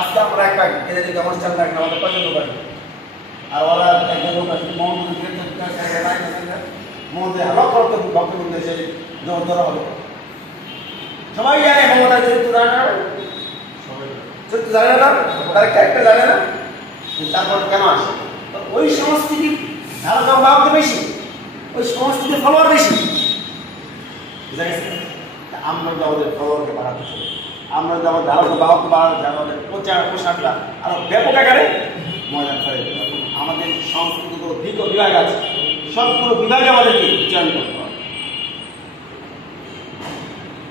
আজকে আমরা একটা এদের দিকে অনুষ্ঠান রাখলাম আমাদের পছন্দ করি আর ওরা একজন লোক আছে মধ্যে আলাপ করতে বক্তব্য এসে জোর ধরা হবে সবাই জানে মমতার চরিত্র জানে না চরিত্র জানে না তার ক্যারেক্টার জানে না তারপর কেন আসে ওই সংস্কৃতির ধারণা ভাবতে বেশি ওই সংস্কৃতির ফলোয়ার বেশি বুঝা গেছে আমরা যে আমাদের ফলোয়ারকে বাড়াতে চাই আমরা যে আমাদের ধারণা বাবাকে বাড়াতে চাই আমাদের প্রচার প্রসারটা আরো ব্যাপক আকারে ময়দান করে আমাদের সংস্কৃতিগুলো বিভাগ আছে সবগুলো বিভাগে আমাদেরকে চয়ন করতে হবে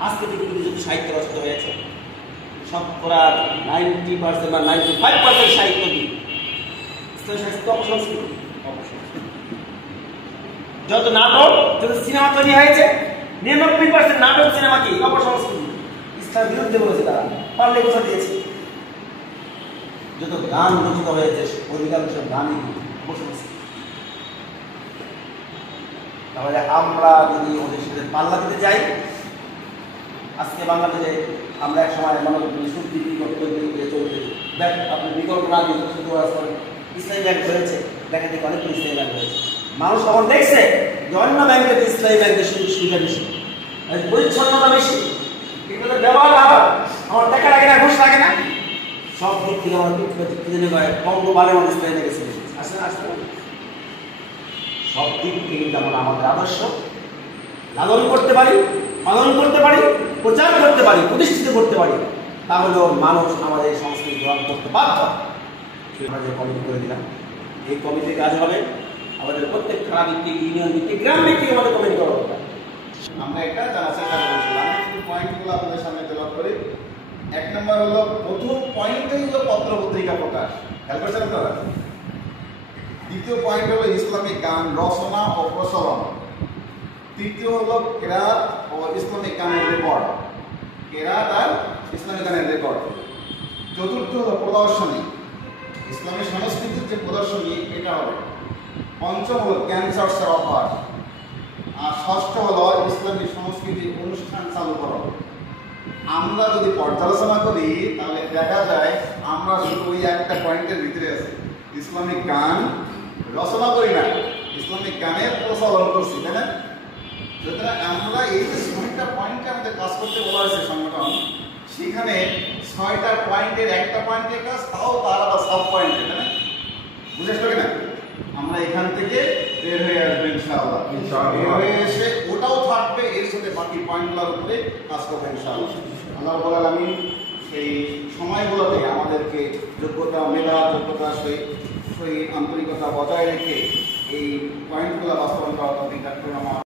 আজকে পৃথিবীতে যদি সাহিত্য রচিত হয়েছে শতকরা 90% বা 95% সাহিত্য কি সাহিত্য অপসংস্কৃতি যত নাটক যত সিনেমা তৈরি হয়েছে 99% নাটক সিনেমা কি অপসংস্কৃতি ইসলামের বিরুদ্ধে বলেছে তারা পারলে কথা দিয়েছে যত গান রচিত হয়েছে অধিকাংশ গানই অপসংস্কৃতি তাহলে আমরা যদি ওদের সাথে পাল্লা দিতে যাই আজকে বাংলাদেশে আমরা এক সময় মনে করি সত্যি বিকল্প চলতে দেখ আপনি বিকল্প না দিয়ে শুধু ইসলামী ব্যাংক হয়েছে দেখা দেখে অনেক ইসলামী ব্যাংক হয়েছে মানুষ তখন দেখছে যে অন্য ব্যাংকের ইসলামী ব্যাংকের সুবিধা বেশি পরিচ্ছন্নতা বেশি এগুলো ব্যবহার আমার টাকা লাগে না ঘুষ লাগে না সব দিক থেকে আমার কম বালের মধ্যে ইসলামী ব্যাংকে ছিল আসলে আসলে সব দিক থেকে কিন্তু আমরা আমাদের আদর্শ লালন করতে পারি পালন করতে পারি প্রচার করতে পারি প্রতিষ্ঠিত করতে পারি তাহলেও মানুষ আমাদের সংস্কৃতি গ্রহণ করতে বাধ্য আমরা যে কমিটি করে দিলাম এই কমিটির কাজ হবে আমাদের প্রত্যেক থানা ভিত্তিক ইউনিয়ন ভিত্তিক গ্রাম ভিত্তিক আমাদের কমিটি করা হবে আমরা একটা জানা চেষ্টা করেছিলাম কিছু পয়েন্টগুলো আপনাদের সামনে তুলে করি এক নম্বর হলো প্রথম পয়েন্টটাই হলো পত্র পত্রিকা প্রকাশ খেয়াল করছেন আপনারা দ্বিতীয় পয়েন্ট হলো ইসলামিক গান রচনা ও প্রচলন তৃতীয় হলো কেরাত ও ইসলামিক গানের রেকর্ড কেরাত আর ইসলামিক গানের রেকর্ড চতুর্থ হলো প্রদর্শনী ইসলামী সংস্কৃতির যে প্রদর্শনী এটা হবে পঞ্চম হলো জ্ঞান চর্চার অফার আর ষষ্ঠ হলো ইসলামী সংস্কৃতির অনুষ্ঠান চালু করা আমরা যদি পর্যালোচনা করি তাহলে দেখা যায় আমরা শুধু ওই একটা পয়েন্টের ভিতরে আছি ইসলামিক গান রচনা করি না ইসলামিক গানের প্রচলন করছি তাই না সুতরাং আমরা এই যে ৬টা পয়েন্টে আমাদের কাজ করতে বলা হয়েছে সংগঠন সেখানে ৬টা পয়েন্টের একটা পয়েন্টের কাজ তাও তার আবার সব পয়েন্টে তাই না বুঝে আসলো কিনা আমরা এখান থেকে বের হয়ে আসবো ইনশাআল্লাহ বের হয়ে এসে ওটাও থাকবে এর সাথে বাকি পয়েন্টগুলোর উপরে কাজ করবো ইনশাআল্লাহ আল্লাহ রাব্বুল আলামিন সেই সময়গুলোতে আমাদেরকে যোগ্যতা মেধা যোগ্যতা সহিত আন্তরিকতা বজায় রেখে এই পয়েন্টগুলো বাস্তবায়ন করা তৌফিক দান করুন।